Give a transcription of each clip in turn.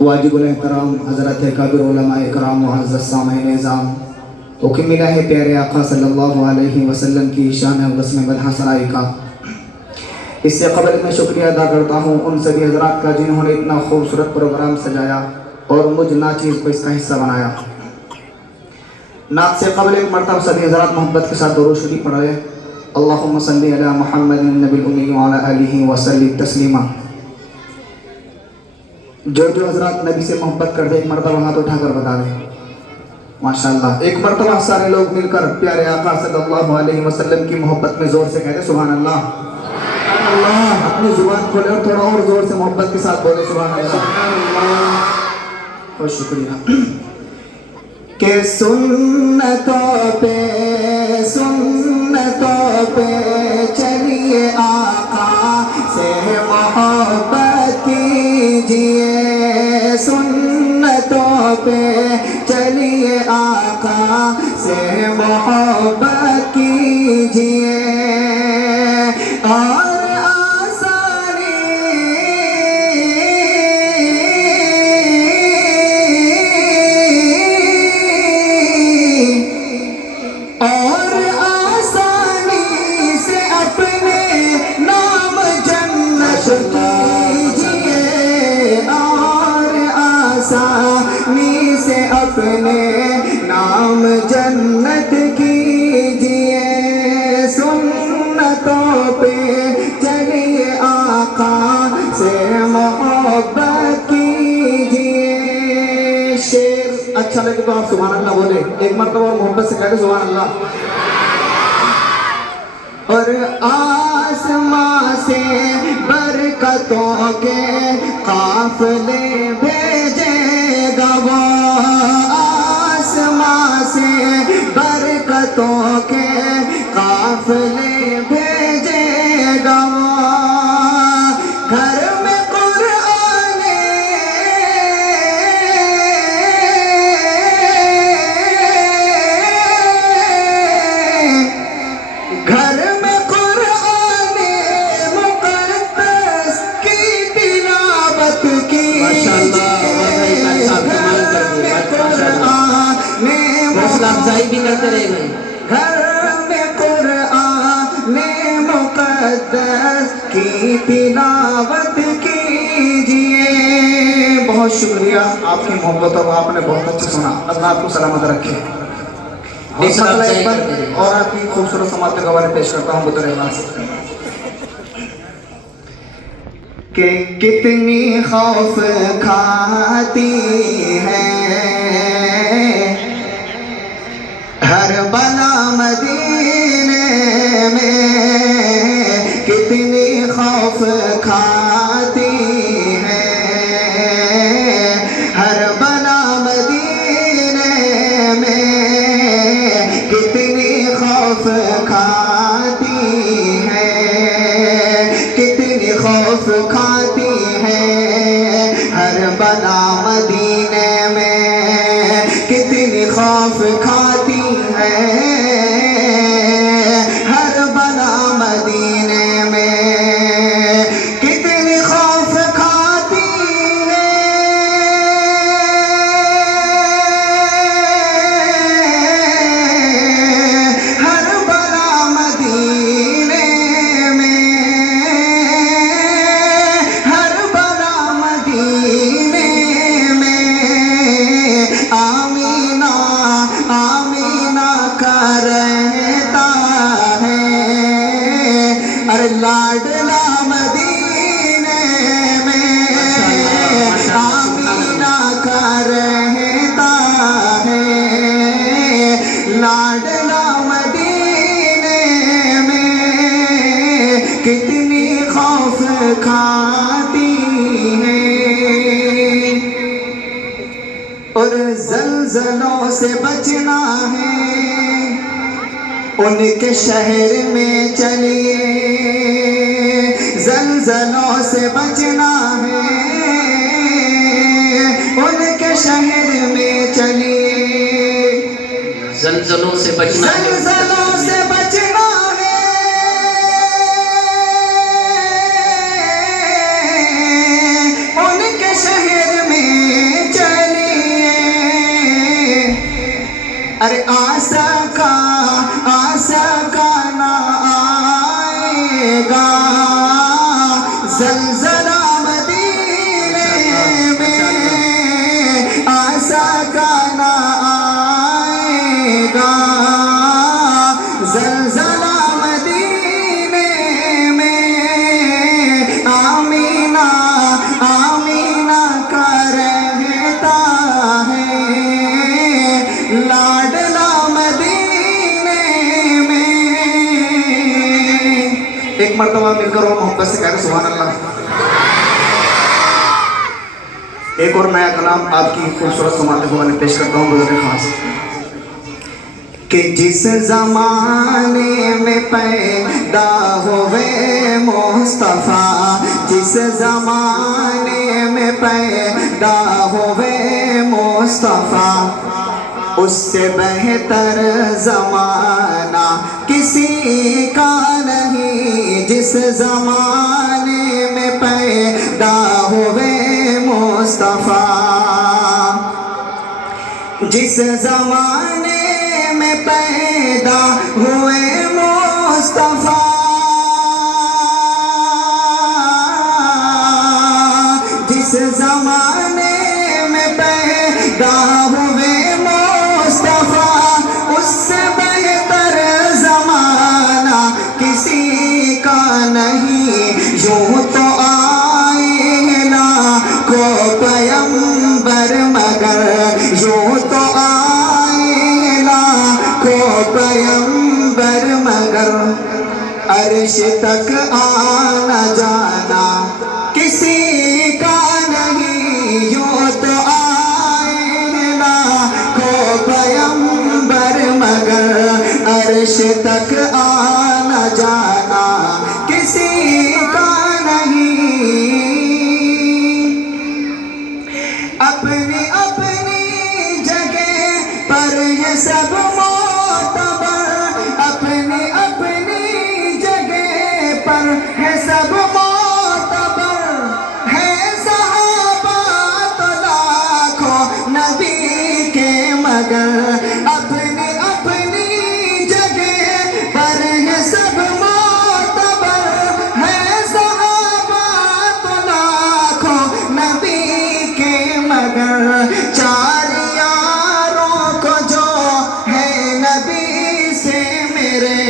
واجب الاحترام حضرت کابر علماء اکرام معزز سامعین نظام تو کہ ملا ہے پیارے آقا صلی اللہ علیہ وسلم کی شان اقدس میں بدحہ سرائی کا۔ اس سے قبل میں شکریہ ادا کرتا ہوں ان سبھی حضرات کا جنہوں نے اتنا خوبصورت پروگرام سجایا اور مجھ ناچیز کو اس کا حصہ بنایا۔ نعت سے قبل ایک مرتبہ سبھی حضرات محبت کے ساتھ درود شریف پڑھ رہے ہیں۔ اللہم صلی علی محمد النبی الامی وعلی آلہ وسلم تسلیما۔ جو حضرات نبی سے محبت کرتے ایک مرتبہ ہاتھ اٹھا کر بتا دیں ماشاءاللہ۔ ایک مرتبہ سارے لوگ مل کر پیارے آقا صلی اللہ علیہ وسلم کی محبت میں زور سے کہتے سبحان اللہ۔ سبحان اللہ۔ اپنی زبان کھولے اور تھوڑا اور زور سے محبت کے ساتھ بولے سبحان اللہ۔ بہت شکریہ۔ کہ سنتوں پہ چلیے آقا سے محبت کیجئے، سنتوں پہ چلیے آقا سے محبت کیجئے اور اپنے نام جنت کیجئے، سنتوں پہ چلیے آقا سے محبت کیجئے۔ شعر اچھا لگے تو آپ سبحان اللہ بولے، ایک مرتبہ محبت سے کہتے سبحان اللہ۔ اور آسمان سے برکتوں کے قافلے بھیجے گا وہ، آسمان سے برکتوں کے قافلے بھیجے گا وہ، گھر میں قرآن گھر میں قرآن مقدس کی تلاوت کیجئے، بھی کرتے رہے گئے، گھر میں قرآن مقدس کی تلاوت کیجئے۔ بہت شکریہ آپ کی محبت اور آپ نے بہت اچھا سنا، اللہ آپ کو سلامت رکھے۔ ایک مسئلہ ایک پر اور آپ کی خوبصورت سماعت کے گواہی پیش کرتا ہوں بطور اخلاص کہ کتنی خوف کھاتی ہے ہر بلا مدینے میں، کتنی خوف کھاتی ہے ہر بلا مدینے میں، کتنی خوف کھاتی ہے، کتنی خوف کھاتی ہے ہر بلا مدینے میں، کتنی خوف کھاتی ہے ہر بلا مدینے میں، کتنی خوف کھاتی ہے ہر بلا مدینے میں، ہر بلا مدینے میں، آمینہ آمینہ کا رہتا ہے، ارے لاڈلا مدینے میں، آمینہ کا رہتا ہے، لاڈلا مدینے میں، کتنی خوف کھاتی ہے۔ اور زلزلوں سے بچنا ہے ان کے شہر میں چلیے، زلزلوں سے بچنا ہے ان کے شہر میں چلیے، زلزلوں سے بچنا ہے، زلزلوں سے بچنا ہے ان کے شہر میں ارے آسا کا نہ آئے گا زلزلہ مدینے میں، آسا کا نہ آئے گا زلزلہ مدینے میں، آمینہ آمینہ کا رہتا ہے لاڈلا مدینے میں۔ ایک مرتبہ مل کر وہ محبت سے کہہ رہے سبحان اللہ۔ ایک اور نیا کلام آپ کی خوبصورت سماعت کو میں پیش کرتا ہوں بزرگ خاص کہ جس زمانے میں پیدا ہوئے مصطفیٰ، جس زمانے میں پیدا ہوئے مصطفیٰ، اس سے بہتر زمانہ کسی کا نہیں، جس زمانے میں پیدا ہوئے مصطفیٰ، جس زمانے میں پیدا ہوئے مصطفیٰ، جس زمانے میں پیدا ہوئے مصطفیٰ، اس سے بہتر زمانہ کسی کا نہیں، یوں تو آئے لاکھوں پیغمبر مگر، یوں تو آئے لاکھوں پیغمبر مگر، عرش تک آنا جانا کسی کا نہیں، یوں تو آئے لاکھوں پیغمبر مگر، عرش تک آنا جانا کسی کا نہیں۔ اپنی اپنی جگہ پر ہے سب معتبر، اپنی اپنی جگہ پر ہے سب معتبر، ہے صحابہ تو لاکھوں نبی کے مگر، اپنی اپنی جگہ پر ہے سب معتبر، ہے صحابہ تو لاکھوں نبی کے مگر، چار یاروں کو جو ہے نبی سے میرے،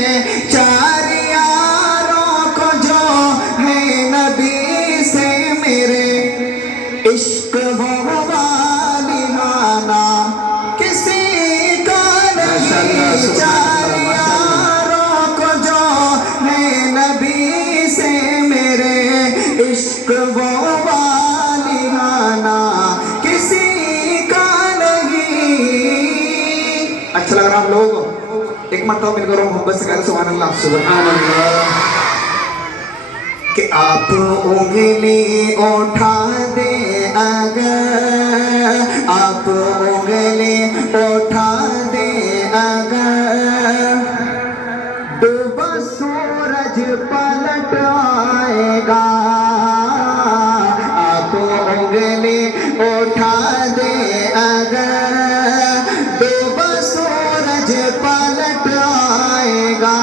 چار یاروں کو جو ہے نبی سے میرے، عشق وہ والہانہ کسی کا نہیں، چار یاروں کو جو ہے نبی سے میرے، عشق وہ والہانہ کسی کا نہیں۔ اچھا لگ رہا ہم لوگ ایک مرتبہ مل کر محبت سے کہہ رہے سبحان اللہ سبحان اللہ۔ کہ آپ انگلی اٹھا دے اگر، آپ انگلی اٹھا دے اگر، ڈوبا سورج پلٹ آئے گا، آپ انگلی اٹھا دے اگر، ڈوبا سورج پلٹ آئے گا،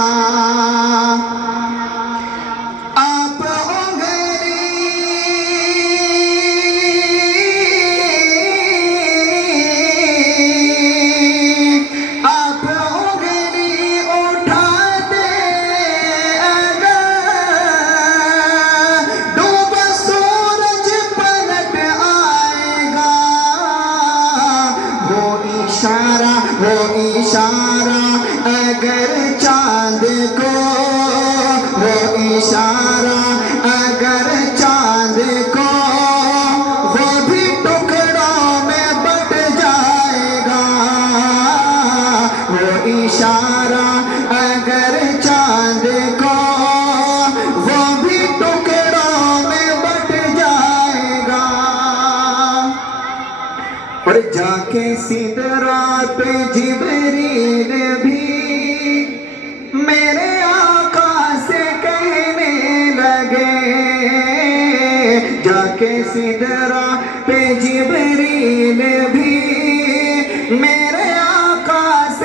وہ اشارہ اگر چاند کو، وہ اشارہ اگر چاند کو، وہ بھی ٹکڑوں میں بٹ جائے گا، وہ اشارہ اگر چاند کو، وہ بھی ٹکڑوں میں بٹ جائے گا، اور جا کے سدرا پہ جبریل بھی میرے آقا سے کہنے لگے، جا کے سدرا پہ جبریل بھی میرے آقا سے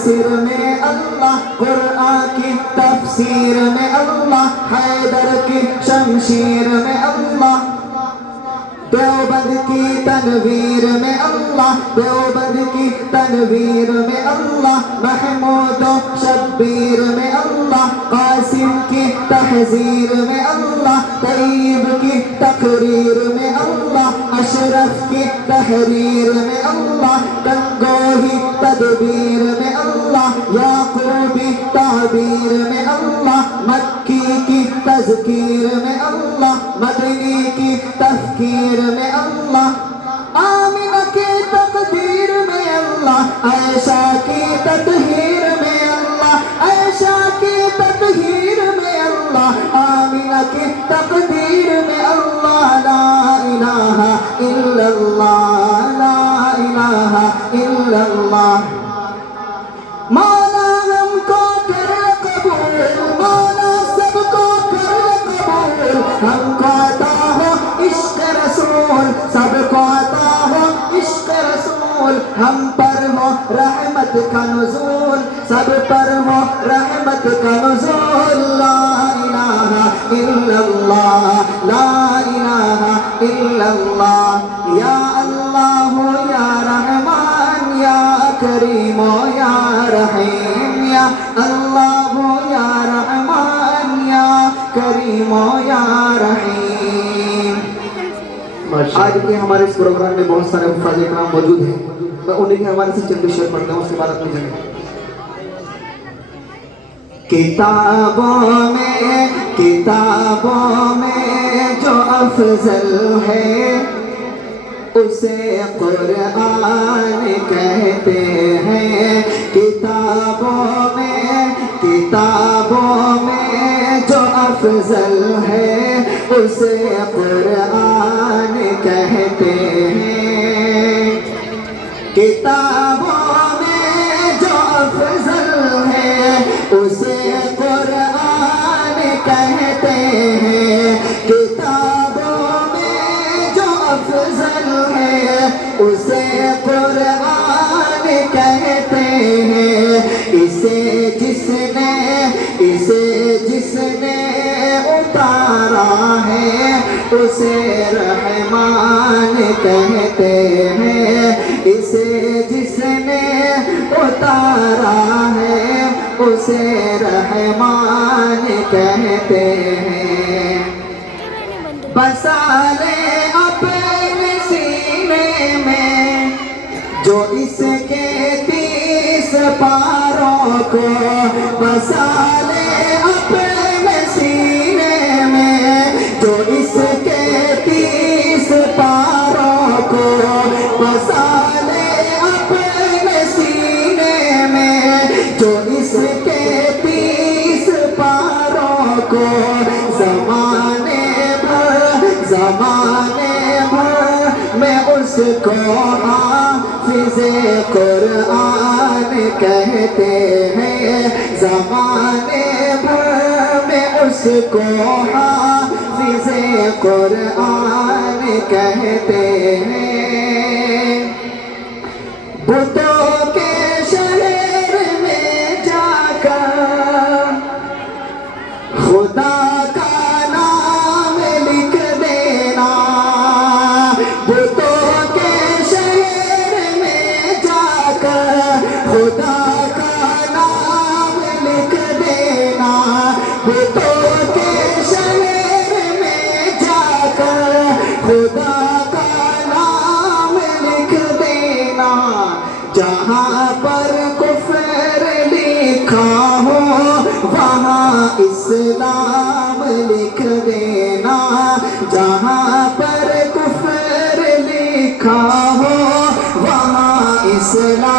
ناصر میں اللہ، قرآن کی تفسیر میں اللہ، حیدر کی شمشیر میں اللہ، دیوبند کی تنویر میں اللہ، دیوبند کی تنویر میں اللہ، محمود و شبیر میں اللہ، قاسم کی تحذیر میں اللہ، طیب کی تقریر میں اللہ، اشرف کی تحریر میں اللہ، گنگوہی تدبیر میں اللہ، یعقوبی تعبیر میں اللہ، مکی کی تذکیر میں اللہ، مدنی کی تفکیر میں اللہ، آمنہ کی تقدیر میں اللہ، عائشہ کی تطہیر میں اللہ، عائشہ کی تطہیر میں اللہ، آمنہ کی تقدیر میں اللہ، لا الہ الا اللہ، لا الہ الا اللہ۔ مولا ہم کو کر قبول، مولا سب کو کر قبول، ہم کو عطا ہو عشق رسول، سب کو عطا ہو عشق رسول، ہم پر ہو رحمت کا نزول، سب پر ہو رحمت کا نزول، لا الہ الا اللہ، لا الہ الا اللہ، یا اللہ یا رحمان یا کریم یا رحیم، یا اللہ یا رحمان یا کریم یا رحیم۔ آج کے ہمارے اس پروگرام میں بہت سارے حفاظ کرام موجود ہیں، میں انہیں کے حوالے سے چند شعر پڑھتا ہوں، اس کے بعد اپنی جگہ۔ کتابوں میں جو افضل ہے اسے قرآن کہتے ہیں، کتابوں میں جو افضل ہے اسے قرآن کہتے ہیں، کتابوں میں جو افضل ہے اسے قرآن کہتے ہیں، کتابوں میں جو افضل ہے اسے قرآن کہتے ہیں، اسے جس نے اتارا ہے اسے رحمان کہتے ہیں، اسے جس نے اتارا ہے اسے رحمان کہتے ہیں، بسا لے اپنے سینے میں جو اس کے 30 پاروں کو، بسا لے اپنے سینے میں جو اس کے 30 پاروں کو، بسا لے اپنے سینے میں جو اس کے 30 پاروں کو، زمانے بھر میں اس کو حافظ قرآن کہتے ہیں، زمانے بھر میں اس کو حافظ قرآن کہتے ہیں، بتوں کے شہر میں جا کر خدا کا نام لکھ دینا، بتوں کے شہر میں جا کر خدا کا نام لکھ دینا، بتوں کے شہر میں جا کر خدا کا نام لکھ دینا، جہاں پر کفر لکھا ہو وہاں اسلام لکھ دینا، جہاں پر کفر لکھا ہو وہاں اسلام